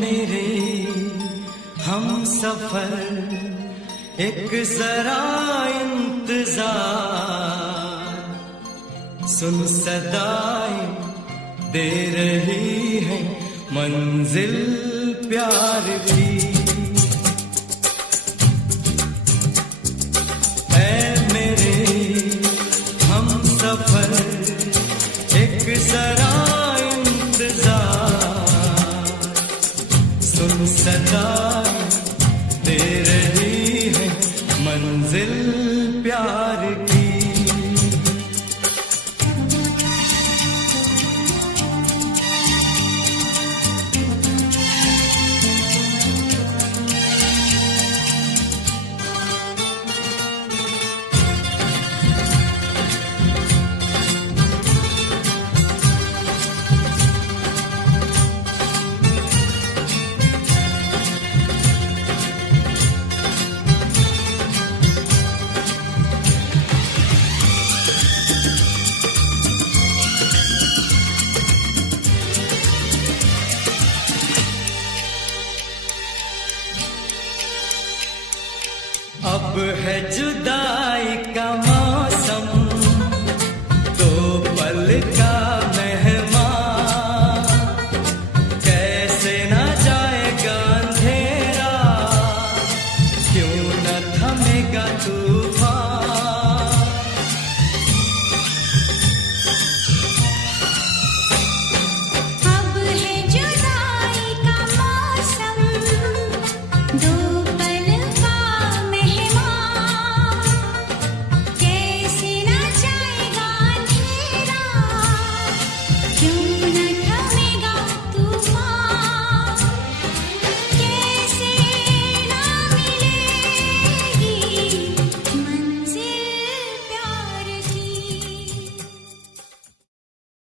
मेरे हम सफर एक जरा इंतजार, सुन सदाएं दे रही है मंजिल प्यार की। ऐ मेरे हम सफर एक जरा इंतजार, सुन सदाएं दे रही है मंजिल प्यार की। अब है जुदा